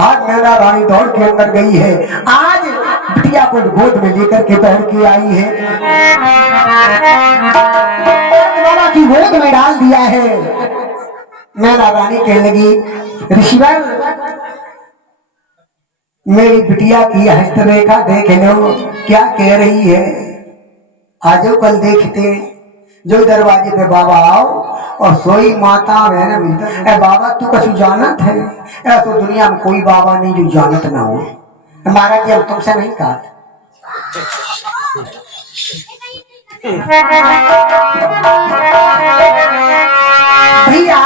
आज मैना रानी दौड़ के अंदर गई है, आज बिटिया को गोद में लेकर के दौड़ के आई है, बाबा की गोद में डाल दिया है। मैना रानी कहने लगी, ऋषिवर मेरी बिटिया की हस्तरेखा देख लो क्या कह रही है। आजो कल देखते जो दरवाजे पे बाबा आओ और सोई माता है ना, बाबा तू कछु जानत है? ऐसा दुनिया में कोई बाबा नहीं जो जानत ना हो। हमारा क्या तुमसे नहीं कहा भैया,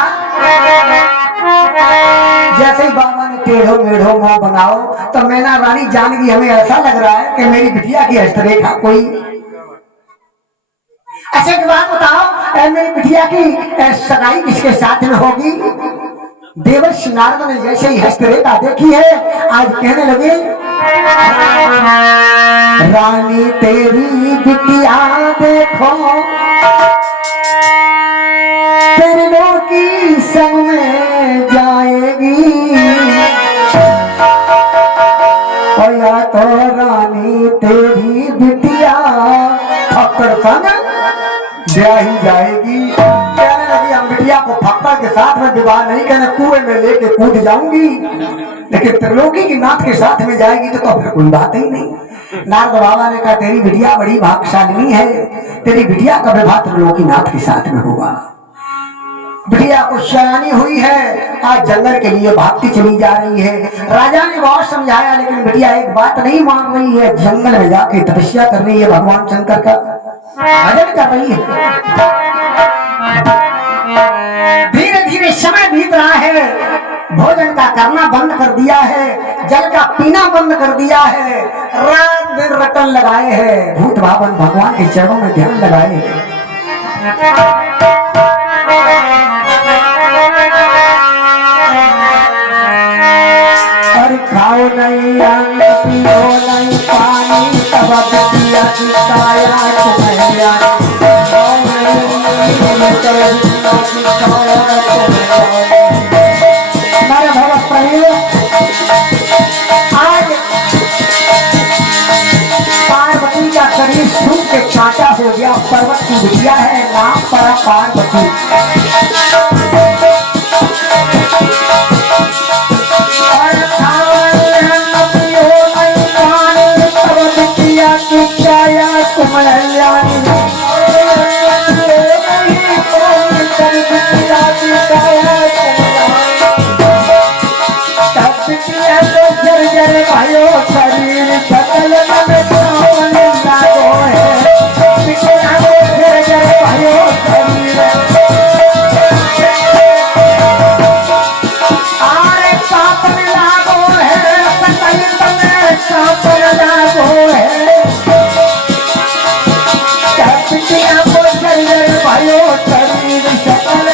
जैसे ही बाबा ने टेढ़ो मेढ़ो मुंह बनाओ तो मैना रानी जान गई, हमें ऐसा लग रहा है कि मेरी बिटिया की हस्तरेखा कोई। अच्छा एक बात बताओ, मेरी बिटिया की सगाई किसके साथ में होगी? देवर्षि नारद ने जैसे ही हस्तरेखा देखी है, आज कहने लगे, रानी तेरी बिटिया देखो तेरे लोग की संग में जाएगी, और या तो रानी तेरी बिटिया फक्कर संग ब्याही जाएगी। कहने लगी, हम बिटिया को फक्कर के साथ में विवाह नहीं करने, कुएं में लेके कूद जाऊंगी, लेकिन त्रिलोकी की नाथ के साथ में जाएगी तो फिर कोई बात ही नहीं। नारद बाबा ने कहा, तेरी बिटिया बड़ी भाग्यशालिनी है, तेरी बिटिया का विवाह त्रिलोकी नाथ के साथ में होगा। बिटिया को शयानी हुई है, आज जंगल के लिए भागती चली जा रही है। राजा ने बहुत समझाया लेकिन बिटिया एक बात नहीं मान रही है, जंगल में जाके तपस्या कर रही है, भगवान शंकर का भजन कर रही है। धीरे धीरे समय बीत रहा है, भोजन का करना बंद कर दिया है, जल का पीना बंद कर दिया है, रात दिन रटन लगाए हैं, भूत भावन भगवान के चरणों में ध्यान लगाए हैं। और खाओ नहीं अन्न पियो नहीं पानी, तब बिटिया की काया तुम्हें हमारे भगत आज पार्वती का शरीर सूख के कांटा हो गया, पर्वत की बिटिया है, नाम पड़ा पार्वती। भाइयों शरीर सकल मन लागो है, भाइयों शरीर आरे कापन लागो है, सकल मन कापन लागो है, बिटिया को शरीर भाइयों शरीर सकल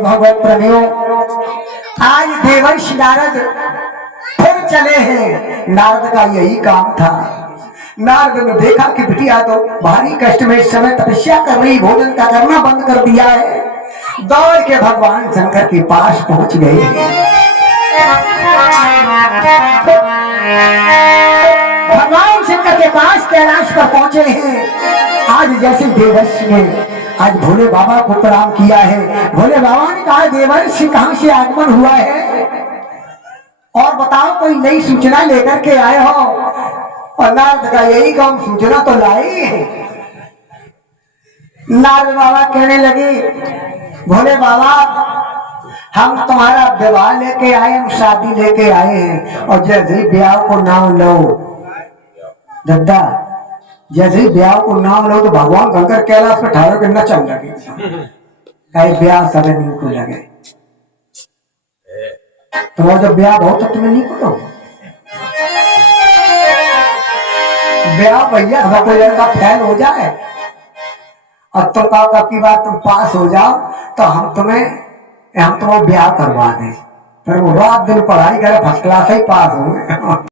भगवत प्रेमियों, आज देवर्षि नारद फिर चले हैं। नारद का यही काम था। नारद ने देखा कि बिटिया तो भारी कष्ट में इस समय तपस्या कर रही, भोजन का करना बंद कर दिया है, दौड़ के भगवान शंकर के पास पहुंच गए। भगवान शंकर के पास कैलाश पर पहुंचे हैं। आज जैसे देवर्षि ने आज भोले बाबा को प्रणाम किया है, भोले बाबा ने कहा, देवर्षि कहां से आगमन हुआ है और बताओ कोई नई सूचना लेकर के आए हो? और नारद का यही काम, सूचना तो लाई है। नारद बाबा कहने लगे, भोले बाबा हम तुम्हारा विवाह लेके आए, हम शादी लेके आए हैं, और जैसे ही ब्याह को नाम लो दद्दा, जैसे ही ब्याह को नाम लो तो भगवान शंकर कैलाश पे ठाड़ो के नचन लगे, कहीं ब्याह सब नहीं को लगे। तुम्हारा जब ब्याह बहुत तो तुम्हें नहीं को ब्याह भैया सब लड़का फेल हो जाए और तुम कहो की बात तुम पास हो जाओ तो हम तुम्हें ब्याह करवा दें, फिर वो रात दिन पढ़ाई करे, फर्स्ट क्लास ही पास हो।